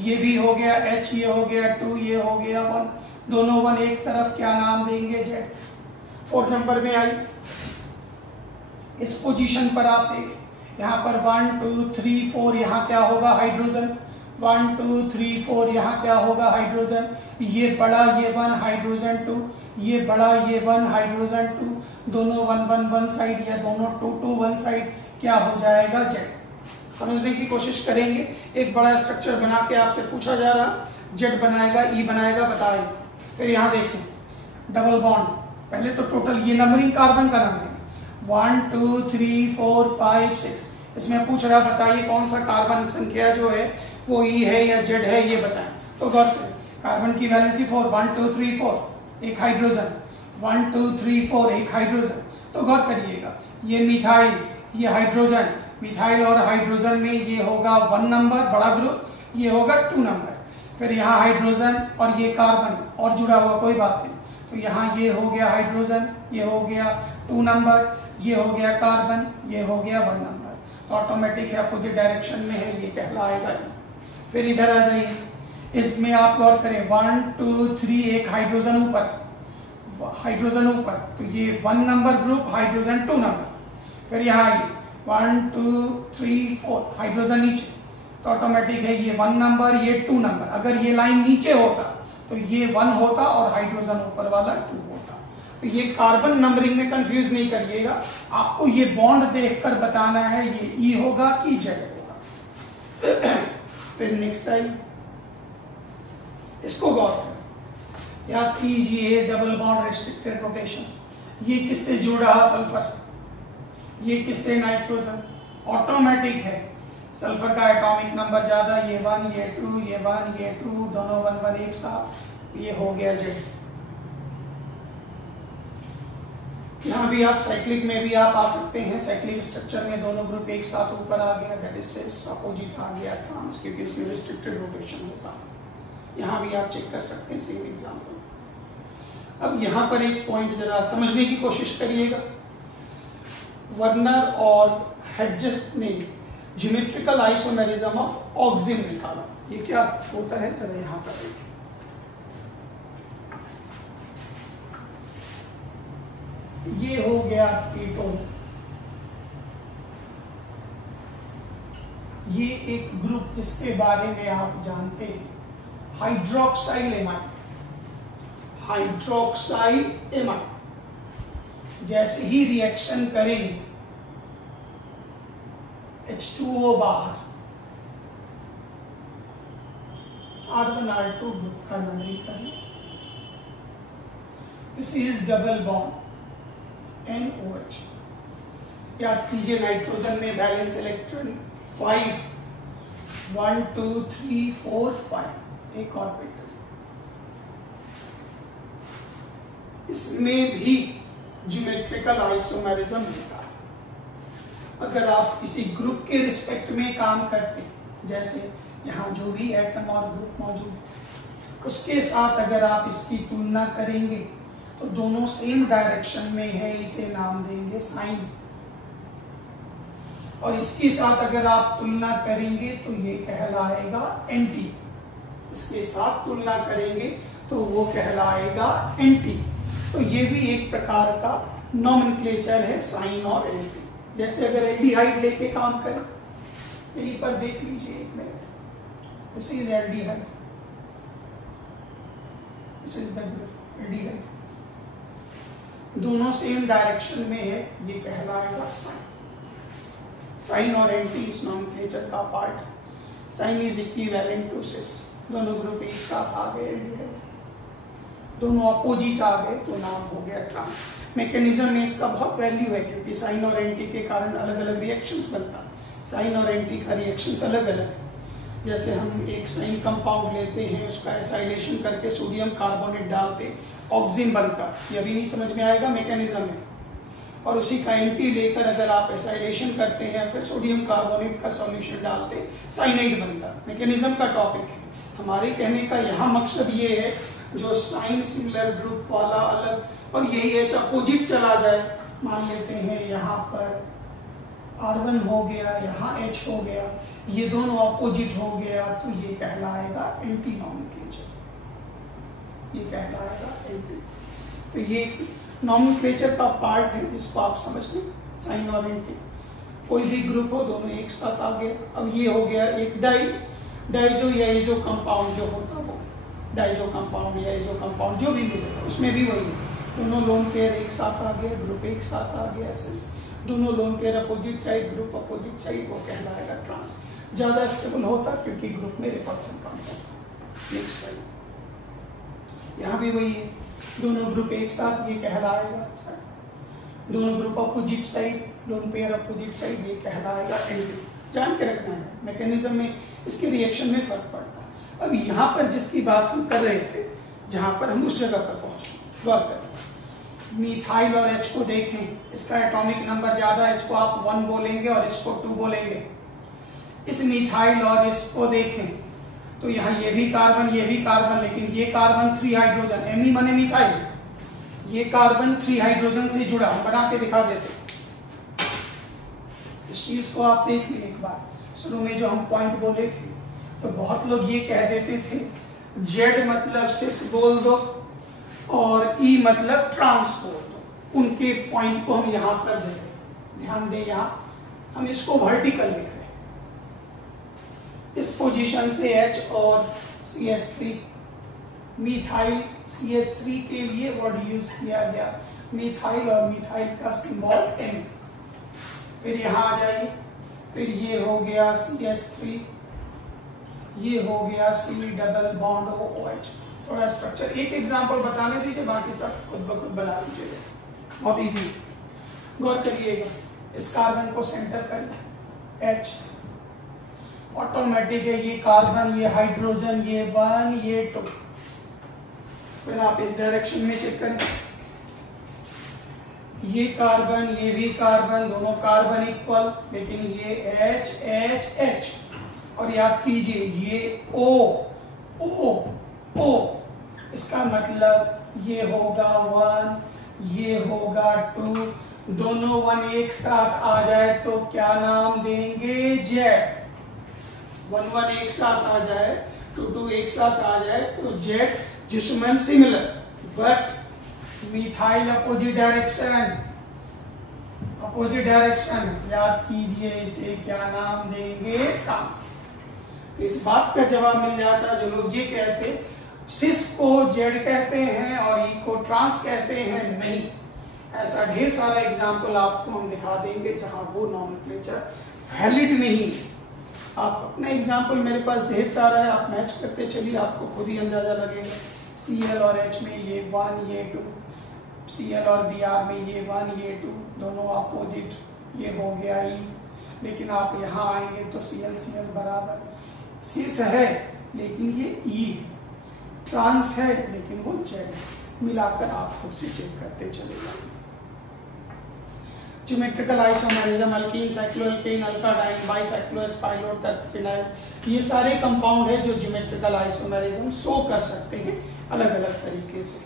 ये भी हो गया H, ये हो गया 2, ये हो गया 1, दोनों 1 एक तरफ, क्या नाम देंगे? Z। 4 नंबर में आई, इस पोजीशन पर आप देखें, यहाँ पर 1, 2, 3, 4, यहाँ क्या होगा? हाइड्रोजन। 1, 2, 3, 4, यहाँ क्या होगा? हाइड्रोजन। ये बड़ा, ये 1, हाइड्रोजन 2, ये बड़ा, ये 1, हाइड्रोजन 2, दोनों 1, 1, 1 साइड, या दोनों 2, 2, 1 साइड, क्या हो जाएगा? Z। समझने की कोशिश करेंगे, एक बड़ा स्ट्रक्चर बना के आपसे पूछा जा रहा, Z बनाएगा, E बनाएगा, बताएगा। फिर यहाँ देखें, डबल बॉन्ड, पहले तो टोटल ये नंबरिंग कार्बन का नंबर 1, 2, 3, 4, 5, 6, इसमें पूछ रहा बताइए कौन सा कार्बन संख्या जो है वो E है या Z है, ये बताएं। तो गौर करें, कार्बन की वैलेंसी 4, 1, 2, 3, 4, एक हाइड्रोजन, 1, 2, 3, 4, एक हाइड्रोजन। तो गौर करिएगा, ये मिथाइल, ये हाइड्रोजन, मिथाइल और हाइड्रोजन में ये होगा 1 नंबर, बड़ा ग्रुप, ये होगा 2 नंबर। फिर यहाँ हाइड्रोजन और ये कार्बन और जुड़ा हुआ, कोई बात नहीं, तो यहाँ ये हो गया हाइड्रोजन, ये हो गया 2 नंबर, ये हो गया कार्बन, ये हो गया 1 नंबर। तो ऑटोमेटिक है, अपोजिट डायरेक्शन में है, ये कहलाएगा। फिर इधर आ जाइए, इसमें आप गौर करें, 1, 2, 3, एक हाइड्रोजन ऊपर, हाइड्रोजन ऊपर, तो ये 1 नंबर ग्रुप, हाइड्रोजन 2 नंबर। फिर यहाँ ये 1 2 3 4 हाइड्रोजन नीचे, तो ऑटोमेटिक है ये 1 नंबर, ये 2 नंबर। अगर ये लाइन नीचे होता तो ये 1 होता और हाइड्रोजन ऊपर वाला 2 होता। तो ये कार्बन नंबरिंग में कंफ्यूज नहीं करिएगा, आपको ये बॉन्ड देखकर बताना है ये ई होगा कि जेड होगा। फिर नेक्स्ट आई, इसको गौर करें, याद कीजिए डबल बॉन्ड रेस्ट्रिक्टेड रोटेशन। ये किससे जुड़ रहा? सल्फर। ये किससे? नाइट्रोजन। ऑटोमेटिक है सल्फर का एटॉमिक नंबर ज्यादा, ये 1 ये 2 ये 1 ये 2 दोनों 1 1 एक साथ, ये हो गया जेड। यहाँ भी आप साइक्लिक में भी आप आ सकते हैं, साइक्लिक स्ट्रक्चर में दोनों ग्रुप एक साथ ऊपर आ गया, दैट इज सिस, अपोजिट आ गया ट्रांस, क्योंकि उसमें रिस्ट्रिक्टेड रोटेशन होता है। यहाँ भी आप चेक कर सकते हैं सेम एग्जांपल। अब यहाँ पर एक पॉइंट जरा समझने की कोशिश करिएगा। वर्नर और हेडजेस ने ज्योमेट्रिकल आइसोमेरिज्म ऑफ ऑक्सिन निकाला। ये क्या होता है जरा यहाँ पर देखिए। ये हो गया कीटोन, ये एक ग्रुप जिसके बारे में आप जानते हैं, हाइड्रोक्साइल एमाइड। हाइड्रोक्साइल एमाइड जैसे ही रिएक्शन करेंगे H2O बाहर, R1R2 ग्रुप का नंबरिंग करें। This is double bond NOH। याद कीजिए नाइट्रोजन में वैलेंस इलेक्ट्रॉन 5, 1 2 3 4 5, एक ऑर्बिटल। इसमें भी ज्योमेट्रिकल आइसोमेरिज्म होता है। अगर आप किसी ग्रुप के रिस्पेक्ट में काम करते हैं, जैसे यहाँ जो भी एटम और ग्रुप मौजूद है उसके साथ अगर आप इसकी तुलना करेंगे तो दोनों सेम डायरेक्शन में है, इसे नाम देंगे साइन। और इसके साथ अगर आप तुलना करेंगे तो ये कहलाएगा एंटी। इसके साथ तुलना करेंगे तो वो कहलाएगा एंटी। तो ये भी एक प्रकार का नॉमेनक्लेचर है साइन और एंटी। जैसे अगर एल्डिहाइड लेके काम करें, यहीं पर देख लीजिए एक minute, this is aldehyde, this is the group aldehyde, दोनों सेम डायरेक्शन में है, ये कहलाएगा साइन। साइन और एंटी इस नॉमेनक्लेचर का पार्ट है। साइन इज इक्विवेलेंट टू सिस, दोनों ग्रुप एक साथ आ गए एल्डिहाइड, दोनों अपोजिट आ गए तो नाम हो गया ट्रांस। मैकेनिज्म में इसका बहुत वैल्यू है क्योंकि साइन और एंटी के कारण अलग अलग रिएक्शंस बनता है। साइन और एंटी का रिएक्शंस अलग अलग है। जैसे हम एक साइन कंपाउंड लेते हैं, उसका एसाइलेशन करके सोडियम कार्बोनेट डालते, ऑक्सिन बनता, ये अभी नहीं समझ में आएगा मैकेनिज्म में। और उसी का एंटी लेकर अगर आप एसाइलेशन करते हैं, फिर सोडियम कार्बोनेट का सॉल्यूशन डालते, साइनाइड बनता। मैकेनिज्म का टॉपिक है। हमारे कहने का यहाँ मकसद ये है, जो साइन सिमिलर ग्रुप वाला अलग, और यही एच अपोजिट चला जाए, मान लेते हैं यहाँ पर R1 हो गया, यहाँ H हो गया, ये दोनों अपोजिट हो गया, तो ये कहलाएगा एंटी नॉमेनक्लेचर, ये कहलाएगा एंटी। तो ये नॉमेनक्लेचर का पार्ट है जिसको आप समझ लें, साइन और एंटी। कोई भी ग्रुप हो, दोनों एक साथ आ गया। अब ये हो गया एक डाइजो या एजो कंपाउंड जो होता है, डाइजो कंपाउंड या एजो कंपाउंड जो भी मिलेगा, उसमें भी वही है, दोनों लोन पेयर एक साथ आ गया, ग्रुप एक साथ आ गया, दोनों lone pair opposite side, group opposite side, वो कहलाएगा ट्रांस। ज्यादा स्टेबल होता क्योंकि ग्रुप में रिपल्सन कम होता। नेक्स्ट वाला, यहाँ भी वही है, दोनों ग्रुप एक साथ, ये कहलाएगा साइड, दोनों group opposite side, lone pair opposite side, ये कहलाएगा एंटी। जान के रखना है, मैकेनिज्म में इसके रिएक्शन में फर्क पड़ता है। अब यहाँ पर जिसकी बात हम कर रहे थे, जहाँ पर हम उस जगह पर पहुंचे, गौर करें, मिथाइल और H को देखें, इसका एटॉमिक नंबर ज्यादा, इसको आप 1 बोलेंगे और इसको 2 बोलेंगे। इस मिथाइल और इसको देखें तो यहाँ ये भी कार्बन, ये भी कार्बन, लेकिन ये कार्बन 3 हाइड्रोजन, एमी माने मिथाइल, ये कार्बन 3 हाइड्रोजन से जुड़ा, हम बना के दिखा देते। इस चीज को आप देख लें एक बार, शुरू में जो हम पॉइंट बोले थे, तो बहुत लोग ये कह देते थे जेड मतलब सिस बोल दो, और ई मतलब ट्रांसपोर्ट। उनके पॉइंट को हम यहां पर दे रहे हैं, ध्यान दें यहां हम इसको वर्टिकल लिख रहे हैं। इस पोजीशन से H और CH3, मिथाइल CH3 के लिए वर्ड यूज किया गया, मिथाइल, और मिथाइल का सिंबल M। फिर यहां आ जाइए, फिर ये हो गया CH3, ये हो गया C डबल बॉन्ड OH। थोड़ा स्ट्रक्चर एक एग्जांपल बताने दीजिए, बाकी सब खुद ब खुद बना लीजिएगा, बहुत इजी। गौर करिएगा, इस कार्बन को सेंटर करिए H, ऑटोमेटिक है ये कार्बन, ये हाइड्रोजन, ये 1 ये 2। फिर आप इस डायरेक्शन में चेक करें, ये कार्बन ये भी कार्बन, दोनों कार्बन इक्वल, लेकिन ये H H H, और याद कीजिए ये O O O, इसका मतलब ये होगा 1 ये होगा 2, दोनों 1 एक साथ आ जाए तो क्या नाम देंगे, Z। 1 1 एक साथ आ जाए, 2 2 एक साथ आ जाए तो Z, दुश्मन similar, but methyl opposite direction, opposite direction, याद कीजिए इसे क्या नाम देंगे, ट्रांस। तो इस बात का जवाब मिल जाता, जो लोग ये कहते सिस को जेड कहते हैं और ई को ट्रांस कहते हैं, नहीं। ऐसा ढेर सारा एग्जाम्पल आपको हम दिखा देंगे जहां वो नॉमेनक्लेचर वैलिड नहीं है। आप अपना एग्जाम्पल, मेरे पास ढेर सारा है, आप मैच करते चलिए, आपको खुद ही अंदाजा लगेगा। Cl और H में ये 1 ये 2, Cl और Br में ये 1 ये 2, दोनों अपोजिट, ये हो गया ई। लेकिन आप यहाँ आएंगे तो Cl Cl बराबर, सिस है लेकिन ये ई है, ट्रांस है लेकिन वो जेड है, मिलाकर आप खुद से चेक करते चले जाएंगे। ज्योमेट्रिकल आइसोमेरिज्म, अल्कीन, साइक्लोएल्केन, अल्काडाइन, बाइसाइक्लोएस्पाइलो, टर्पफिनाइल, ये सारे कंपाउंड है जो ज्योमेट्रिकल आइसोमेरिज्म शो कर सकते हैं अलग अलग तरीके से।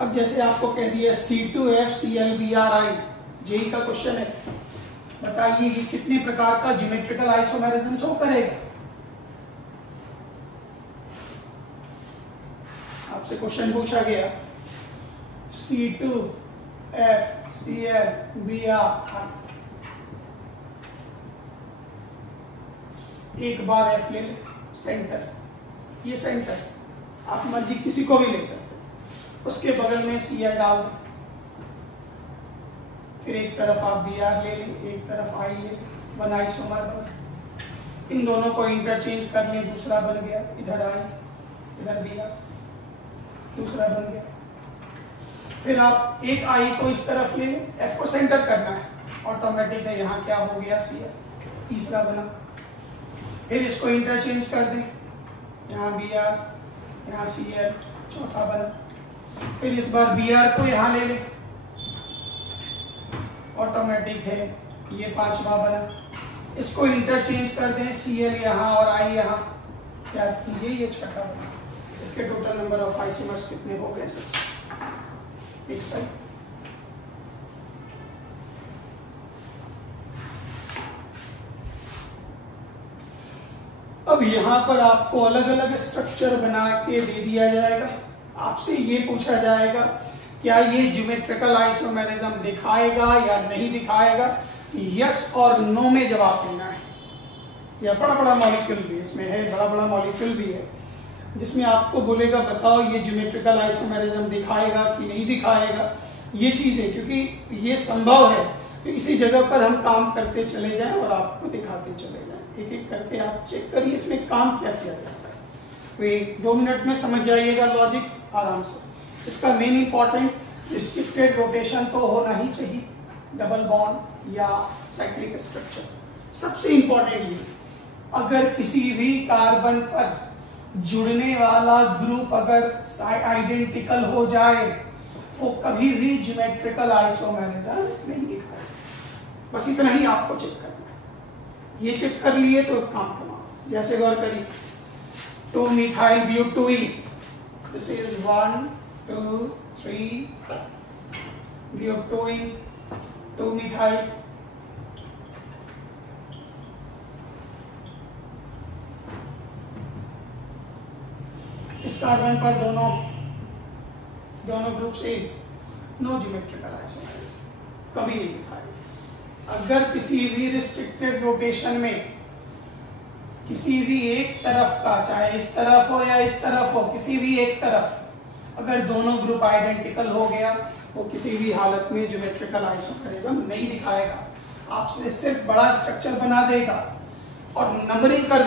अब जैसे आपको कह दिया C2FClBrI, जेई का क्वेश्चन है, बताइए ये कितने प्रकार का ज्योमेट्रिकल आइसोमेरिज्म शो करेगा। आपसे क्वेश्चन पूछा गया C2FClBrI, एक बार F ले ले, सेंटर, ये सेंटर, आप मर्जी किसी को भी ले सकते, उसके बगल में Cl डाल दो, फिर एक तरफ आप Br ले लें, एक तरफ I ले लें, 1 आइसोमर बना, इन दोनों को इंटरचेंज कर लें, दूसरा बन गया, इधर I इधर Br, दूसरा बन गया। फिर आप एक I को इस तरफ ले लें, F को सेंटर करना है, ऑटोमेटिक है, यहाँ क्या हो गया Cl, तीसरा बना। फिर इसको इंटरचेंज कर दें, यहाँ Br यहाँ Cl, चौथा बना। फिर इस बार Br को यहाँ ले लें, ऑटोमेटिक है, ये पांचवा बना। इसको इंटरचेंज कर दें, Cl यहाँ और I यहाँ, याद कीजिए ये छठा बना। इसके टोटल नंबर ऑफ आइसोमर्स कितने हो गए, 6। नेक्स्ट टाइम अब यहाँ पर आपको अलग अलग स्ट्रक्चर बना के दे दिया जाएगा। आपसे ये पूछा जाएगा क्या ये ज्योमेट्रिकल आइसोमेरिज्म दिखाएगा या नहीं दिखाएगा, यस और नो में जवाब देना है। यह बड़ा बड़ा मॉलिक्यूल भी इसमें है, बड़ा बड़ा मॉलिक्यूल भी है जिसमें आपको बोलेगा बताओ ये ज्योमेट्रिकल आइसोमेरिज्म दिखाएगा कि नहीं दिखाएगा। ये चीज है, क्योंकि ये संभव है तो इसी जगह पर हम काम करते चले जाएं और आपको दिखाते चले जाएं। एक एक करके आप चेक करिए इसमें काम क्या किया जाता है। तो 1-2 मिनट में समझ जाइएगा लॉजिक आराम से। इसका मेन इंपॉर्टेंट रिस्ट्रिक्टेड रोटेशन तो होना ही चाहिए, डबल बॉन्ड या साइक्लिक स्ट्रक्चर। सबसे इंपॉर्टेंट ये, अगर किसी भी कार्बन पर जुड़ने वाला ग्रुप अगर आइडेंटिकल हो जाए वो कभी भी ज्योमेट्रिकल आइसोमेरिज्म नहीं दिखाएगा। बस इतना ही आपको चेक करना है। ये चेक कर लिए तो काम तमाम। जैसे गौर करिए 2 मिथाइल ब्यूटोइन, दिस इज 1 2 3 4 ब्यूटोइन 2 मिथाइल, इस कार्बन पर दोनों दोनों ग्रुप से नो ज्योमेट्रिकल आइसोमेरिज्म, कभी नहीं दिखाएगा। अगर किसी भी रिस्ट्रिक्टेड रोटेशन में किसी भी एक तरफ का, चाहे इस तरफ हो या इस तरफ हो, किसी भी एक तरफ अगर दोनों ग्रुप आइडेंटिकल हो गया, वो किसी भी हालत में ज्योमेट्रिकल आइसोमेरिज्म नहीं दिखाएगा। आपसे सिर्फ बड़ा स्ट्रक्चर बना देगा और नंबरिंग कर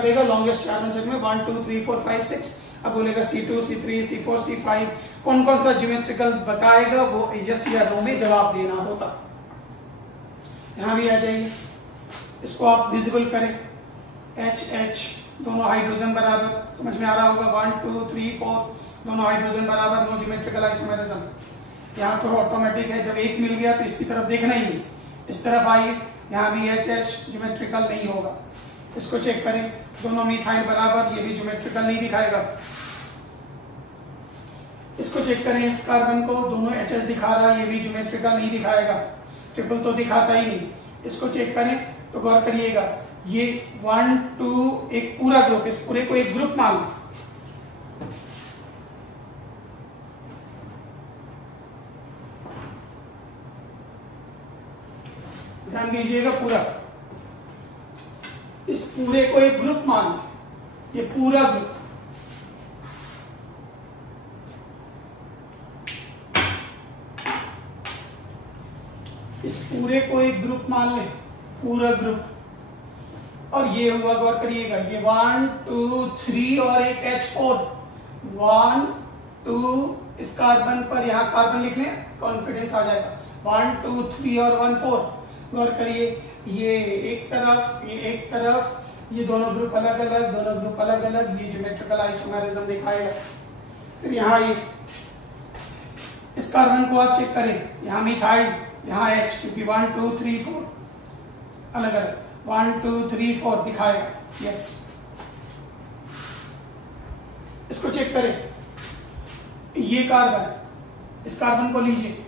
देगा लॉन्गेस्ट चारों जगह में 1 2 3 4 5 6। अब बोलेगा C2 C3 C4 C5 कौन कौन सा ज्योमेट्रिकल बताएगा, वो यस या नो में जवाब देना होता। यहां भी आ जाइए, इसको आप विजिबल करें, H दोनों हाइड्रोजन बराबर, समझ में आ रहा होगा, 1 2 3 4 दोनों हाइड्रोजन बराबर, नो ज्योमेट्रिकल आइसोमेरिज्म। यहाँ तो ऑटोमेटिक है, जब एक मिल गया तो इसकी तरफ देखना ही नहीं, इस तरफ आइए, यहाँ भी H ज्योमेट्रिकल नहीं होगा। इसको चेक करें, दोनों मिथाइल बराबर, ये भी ज्योमेट्रिकल नहीं दिखाएगा। इसको चेक करें, इस कार्बन को दोनों H दिखा रहा है, ये भी ज्योमेट्रिकल नहीं दिखाएगा, ट्रिपल तो दिखाता ही नहीं। इसको चेक करें तो गौर करिएगा, ये 1 2 एक पूरा ग्रुप, इस पूरे को एक ग्रुप मान लो, ध्यान दीजिएगा, पूरा इस पूरे को एक ग्रुप मान लो, ये पूरा ग्रुप, इस पूरे को एक ग्रुप मान ले, पूरा ग्रुप, और ये हुआ, गौर करिएगा, ये 1 2 3 और एक H4, 1 2, इस कार्बन पर यहाँ कार्बन लिख लें, कॉन्फिडेंस आ जाएगा, 1 2 3 और 1 4। गौर करिए, ये एक तरफ, ये एक तरफ, ये दोनों ग्रुप अलग अलग, दोनों ग्रुप अलग अलग, ये ज्योमेट्रिकल आइसोमेरिज्म दिखाएगा। फिर यहाँ ये इस कार्बन को आप चेक करें, यहाँ मिथाइल, यहाँ H, क्योंकि 1 2 3 4 अलग अलग, 1 2 3 4 दिखाएगा, यस। इसको चेक करें, ये कार्बन, इस कार्बन को लीजिए,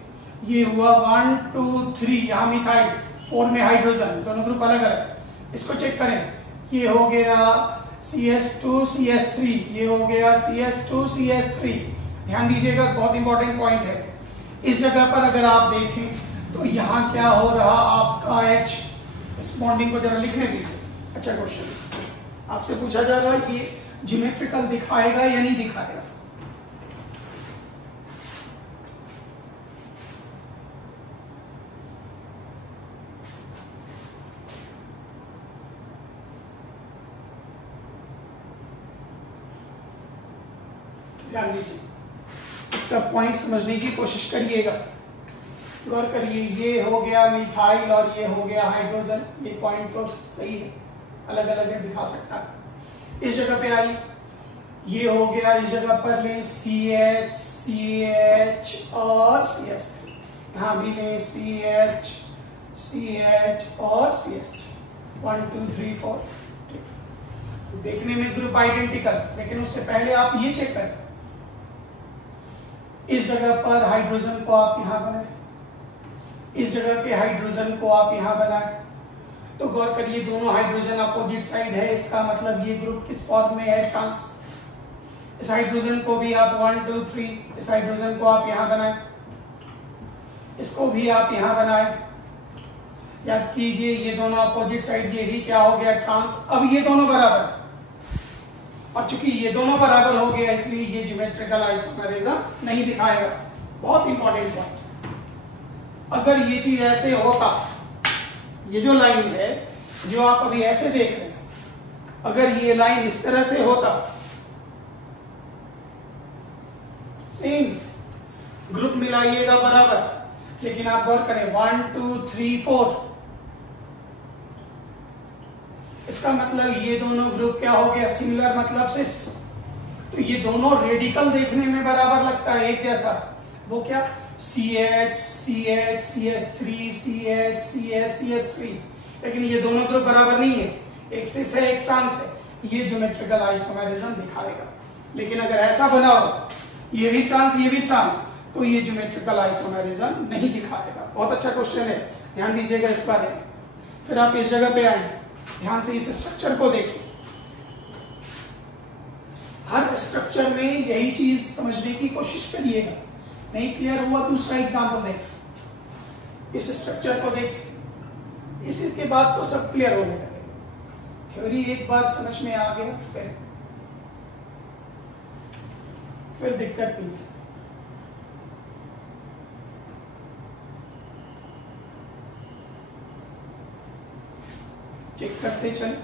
ये हुआ 1 2 3, यहाँ मिथाइल, 4 में हाइड्रोजन, दोनों ग्रुप अलग अलग। इसको चेक करें, ये हो गया CS2 CS3, ये हो गया CS2 CS3। ध्यान दीजिएगा, बहुत इंपॉर्टेंट पॉइंट है। इस जगह पर अगर आप देखें तो यहाँ क्या हो रहा, आपका H, इस बॉन्डिंग को जरा लिखने दीजिए। अच्छा क्वेश्चन आपसे पूछा जा रहा है, ये ज्योमेट्रिकल दिखाएगा या नहीं दिखाएगा? ध्यान दीजिए, इसका पॉइंट समझने की कोशिश करिएगा। गौर करिए, ये हो गया मिथाइल और ये हो गया हाइड्रोजन, ये पॉइंट तो सही है, अलग अलग है, दिखा सकता है। इस जगह पे आई, ये हो गया, इस जगह पर ले CH CH और CS3, यहाँ भी ले CH CH और CS3, 1 2 3 4। देखने में ग्रुप आइडेंटिकल, लेकिन उससे पहले आप ये चेक करें, इस जगह पर हाइड्रोजन को आप यहां बनाए, इस जगह पे हाइड्रोजन को आप यहां बनाए, तो गौर करिए दोनों हाइड्रोजन अपोजिट साइड है, इसका मतलब ये ग्रुप किस फॉर्म में है, ट्रांस। इस हाइड्रोजन को भी आप 1 2 3, इस हाइड्रोजन को आप यहां बनाए, इसको भी आप यहां बनाए। याद कीजिए, ये दोनों अपोजिट साइड, ये भी क्या हो गया, ट्रांस। अब ये दोनों बराबर, और चूंकि ये दोनों बराबर हो गया, इसलिए ये ज्योमेट्रिकल आइसोमेरिज्म नहीं दिखाएगा। बहुत इंपॉर्टेंट पॉइंट, अगर ये चीज ऐसे होता, ये जो लाइन है जो आप अभी ऐसे देख रहे हैं, अगर ये लाइन इस तरह से होता, सेम ग्रुप मिलाइएगा बराबर, लेकिन आप गौर करें 1 2 3 4, इसका मतलब ये दोनों ग्रुप क्या हो गया, सिमिलर मतलब से, तो ये दोनों रेडिकल देखने में बराबर लगता है, एक जैसा। वो क्या, CH CH CS3 CH CH CS3, लेकिन ये दोनों ग्रुप बराबर नहीं है, एक सिस है एक ट्रांस है, ये ज्योमेट्रिकल आइसोमेरिज्म दिखाएगा। लेकिन अगर ऐसा बना हो, ये भी ट्रांस ये भी ट्रांस, तो ये ज्योमेट्रिकल आइसोमेरिज्म नहीं दिखाएगा। बहुत अच्छा क्वेश्चन है, ध्यान दीजिएगा इस बारे में। फिर आप इस जगह पे आए, ध्यान से इस स्ट्रक्चर को देखिए, हर स्ट्रक्चर में यही चीज समझने की कोशिश करिएगा। नहीं क्लियर हुआ, दूसरा एग्जांपल देख। इस स्ट्रक्चर को देख, इसके बाद तो सब क्लियर होने लगे। थ्योरी एक बार समझ में आ गया, फिर दिक्कत नहीं है। चेक करते चले।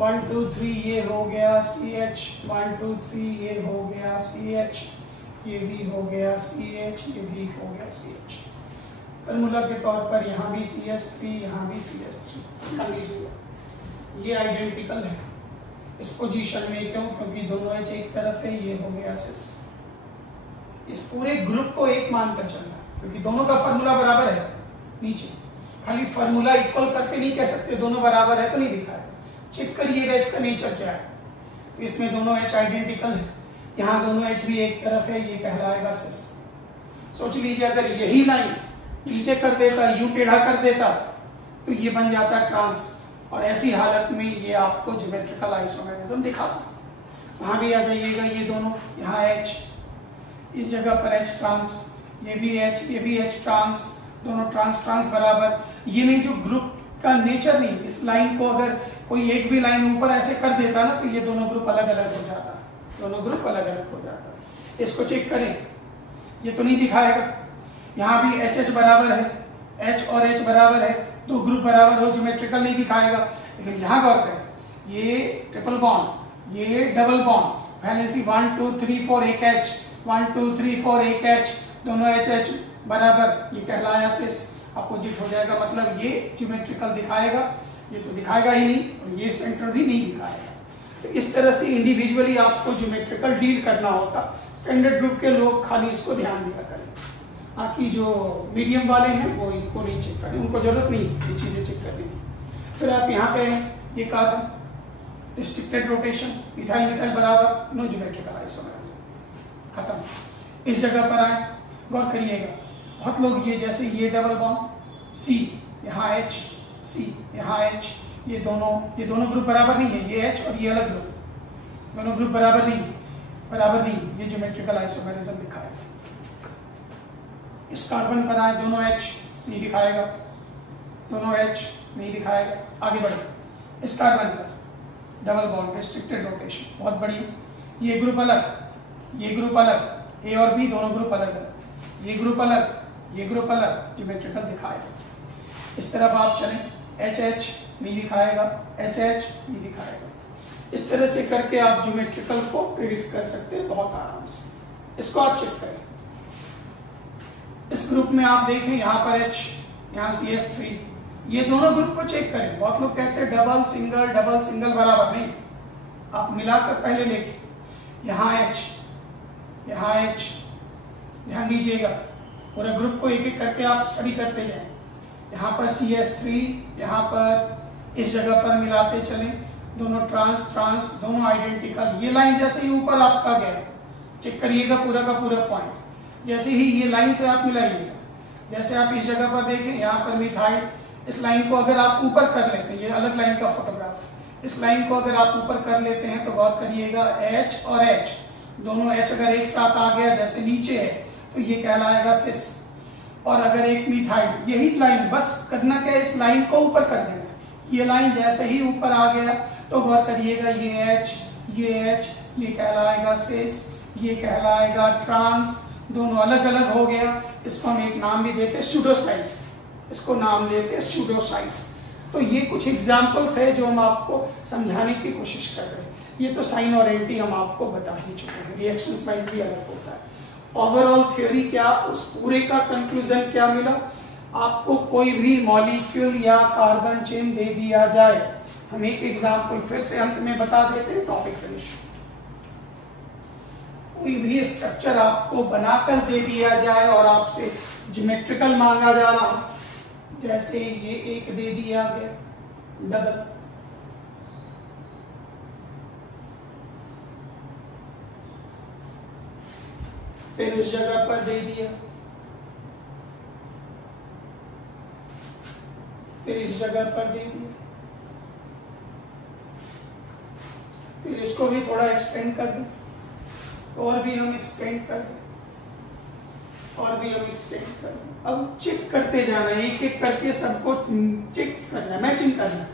1 2 3 ये हो गया CH, 1 2 3 ये हो गया CH, ये भी हो गया CH, ये भी हो गया CH। फॉर्मूला के तौर पर यहाँ भी CS3, यहाँ भी CS3। ध्यान दीजिएगा, ये आइडेंटिकल है इस पोजीशन में। क्यों? क्योंकि दोनों एच एक तरफ है। ये हो गया सिस। इस पूरे ग्रुप को एक मानकर चलना, क्योंकि दोनों का फॉर्मूला बराबर है। नीचे खाली फॉर्मूला इक्वल करके नहीं कह सकते दोनों बराबर है तो नहीं दिखाया। चेक करिएगा इसका नेचर क्या है। तो इसमें दोनों एच आइडेंटिकल है, यहाँ दोनों एच भी एक तरफ है, ये कहलाएगा सिस। सोच लीजिए अगर यही लाइन नीचे कर देता, यू टेढ़ा कर देता, तो ये बन जाता ट्रांस, और ऐसी हालत में ये आपको ज्योमेट्रिकल आइसोमेरिज्म दिखाता। वहां भी आ जाइएगा, ये दोनों, यहाँ एच, इस जगह पर एच ट्रांस, ये भी एच, ये भी एच ट्रांस, दोनों ट्रांस ट्रांस बराबर। ये नहीं, जो ग्रुप का नेचर नहीं, इस लाइन को अगर कोई एक भी लाइन ऊपर ऐसे कर देता ना, तो ये दोनों ग्रुप अलग अलग हो जाता, दोनों ग्रुप अलग अलग हो जाता। इसको चेक करें, ये तो नहीं दिखाएगा। यहाँ भी एच एच बराबर है, एच और एच बराबर है, दो ग्रुप बराबर हो, ज्योमेट्रिकल नहीं दिखाएगा। लेकिन यहाँ गौर करें, ये ट्रिपल बॉन्ड, ये डबल बॉन्ड, वैलेंसी 1 2 3 4 एक एच, 1 2 3 4 एक एच, दोनों एच एच बराबर, ये कहलाया सिस। अपोजिट हो जाएगा, मतलब ये ज्योमेट्रिकल दिखाएगा, ये तो दिखाएगा ही नहीं, और ये सेंटर भी नहीं दिखाएगा। तो इस तरह से इंडिविजुअली आपको ज्योमेट्रिकल डील करना होता। स्टैंडर्ड ग्रुप के लोग खाली इसको ध्यान दिया करें, बाकी जो मीडियम वाले हैं वो इनको नहीं चेक करें, उनको जरूरत नहीं ये चीजें चेक करने की। फिर आप यहाँ पे ये carbon, restricted rotation, methyl methyl बराबर, नो ज्योमेट्रिकल आइसोमेरिज्म, खत्म। इस जगह पर आए, गौर करिएगा, बहुत लोग ये जैसे ये डबल बॉन्ड सी, यहाँ एच, सी यहाँ एच, ये दोनों ग्रुप बराबर नहीं है, ये एच और ये अलग ग्रुप, दोनों ग्रुप बराबर नहीं, ये ज्योमेट्रिकल आइसोमेरिज्म दिखाएगा। इस कार्बन पर आए, दोनों एच नहीं दिखाएगा, दोनों एच नहीं दिखाएगा। आगे बढ़े, इस कार्बन पर डबल बॉन्ड, रिस्ट्रिक्टेड रोटेशन, बहुत बड़ी, ये ग्रुप अलग, ये ग्रुप अलग, ए और बी दोनों ग्रुप अलग अलग, ये ग्रुप अलग, ये ग्रुप अलग, ज्योमेट्रिकल दिखाएगा। इस तरफ आप चलें, एच एच नहीं दिखाएगा, एच एच नहीं दिखाएगा। इस तरह से करके आप ज्योमेट्रिकल को प्रिडिक्ट कर सकते हैं बहुत आराम से। इसको आप चेक करें, इस ग्रुप में आप देखें, यहाँ पर H, यहाँ CS3, ये दोनों ग्रुप को चेक करें। बहुत लोग कहते हैं डबल सिंगल बराबर, नहीं, आप मिलाकर पहले लिखें, यहाँ H, यहाँ H, ध्यान दीजिएगा, पूरे ग्रुप को एक एक करके आप स्टडी करते जाएं। यहाँ पर CS3, यहाँ पर इस जगह पर मिलाते चलें, दोनों ट्रांस ट्रांस, दोनों आइडेंटिकल। ये लाइन जैसे ही ऊपर आपका गया, चेक करिएगा पूरा का पूरा पॉइंट, जैसे ही ये लाइन से आप मिलाइएगा, जैसे आप इस जगह पर देखें, यहाँ पर मिथाइल, इस लाइन को अगर आप ऊपर कर लेते हैं, ये अलग लाइन का फोटोग्राफ, इस लाइन को अगर आप ऊपर कर लेते हैं तो गौर करिएगा, H और H, दोनों H अगर एक साथ आ गया जैसे नीचे है, तो ये कहलाएगा सिस। और अगर एक मिथाइल, यही लाइन, बस करना क्या है, इस लाइन को ऊपर कर देना है। ये लाइन जैसे ही ऊपर आ गया तो गौर करिएगा, ये H, ये कहलाएगा सिस, ये कहलाएगा ट्रांस, दोनों अलग अलग हो गया। इसको हम एक नाम भी देते हैं सूडोसाइट, इसको नाम देते हैं सूडोसाइट। तो ये कुछ एग्जांपल्स है जो हम आपको समझाने की कोशिश कर रहे हैं। ये तो साइन और एंटी हम आपको बता ही चुके हैं, रिएक्शंस वाइज भी अलग होता है। ओवरऑल थ्योरी क्या, उस पूरे का कंक्लूजन क्या मिला आपको? कोई भी मॉलिक्यूल या कार्बन चेन दे दिया जाए, हम एक एग्जांपल फिर से अंत में बता देते हैं, टॉपिक फिनिश। कोई भी स्ट्रक्चर आपको बनाकर दे दिया जाए और आपसे ज्योमेट्रिकल मांगा जा रहा, जैसे ये एक दे दिया गया डबल, फिर उस जगह पर दे दिया, फिर इस जगह पर दे दिया, फिर इसको भी थोड़ा एक्सटेंड कर दें, और भी हम एक्सटेंड कर दें, और भी हम एक्सटेंड कर दें। अब चेक करते जाना है, एक एक करके सबको चेक करना, मैचिंग करना है।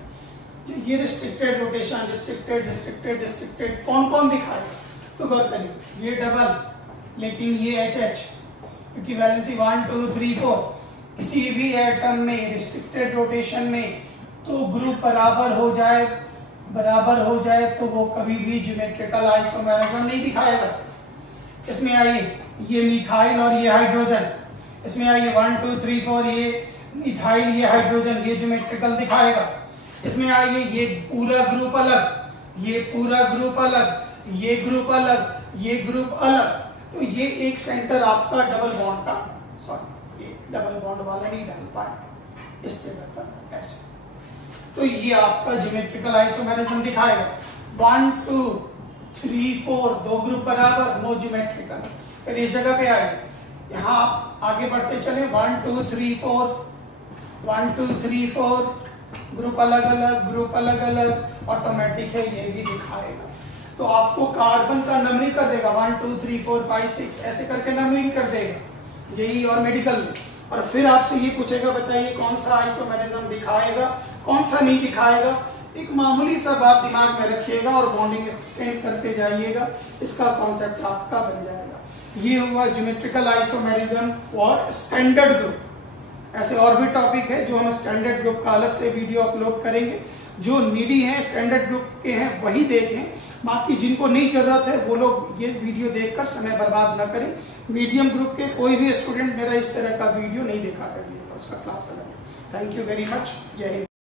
ये restricted rotation, restricted restricted restricted कौन कौन दिखाएगा, तो गौर करिए। ये डबल, लेकिन ये एच एच, क्योंकि वैलेंसी 1 2 3 4 किसी भी एटम में रिस्ट्रिक्टेड रोटेशन में तो ग्रुप बराबर हो जाए तो वो कभी भी ज्योमेट्रिकल आइसोमेरिज्म नहीं दिखाएगा। इसमें आइए ये मिथाइल और ये हाइड्रोजन, इसमें आइए 1 2 3 4 ये मिथाइल ये हाइड्रोजन, ये ज्योमेट्रिकल दिखाएगा। इसमें आइए ये पूरा ग्रुप अलग, ये पूरा ग्रुप अलग, ये ग्रुप अलग, ये ग्रुप अलग, तो ये एक सेंटर आपका डबल बॉन्ड का, सॉरी ये डबल बॉन्ड वाला नहीं डाल पाया इस जगह पर ऐसे, तो ये आपका ज्योमेट्रिकल आइसोमेरिज्म दिखाएगा। 1 2 3 4 दो ग्रुप बराबर, नो ज्योमेट्रिकल। फिर इस जगह पे आए, यहाँ आप आगे बढ़ते चले 1 2 3 4 1 2 3 4 ग्रुप अलग अलग, ग्रुप अलग अलग, ऑटोमेटिक है ये भी दिखाएगा। तो आपको कार्बन का नंबरिंग कर देगा 1 2 3 4 5 6 ऐसे करके नंबरिंग कर देगा जेई और मेडिकल में। और फिर आपसे ये पूछेगा बताइए कौन सा आइसोमेरिज्म दिखाएगा, कौन सा नहीं दिखाएगा। एक मामूली सा बात दिमाग में रखिएगा और बॉन्डिंग एक्सटेंड करते जाइएगा, इसका कॉन्सेप्ट आपका बन जाएगा। ये हुआ geometrical isomerism for standard group. ऐसे और भी टॉपिक है जो हम स्टैंडर्ड ग्रुप का अलग से वीडियो अपलोड करेंगे। जो नीडी हैं स्टैंडर्ड ग्रुप के हैं वही देखें, बाकी जिनको नहीं जरूरत है वो लोग ये वीडियो देखकर समय बर्बाद न करें। मीडियम ग्रुप के कोई भी स्टूडेंट मेरा इस तरह का वीडियो नहीं देखा करिएगा, उसका क्लास अलग है। थैंक यू वेरी मच, जय हिंद।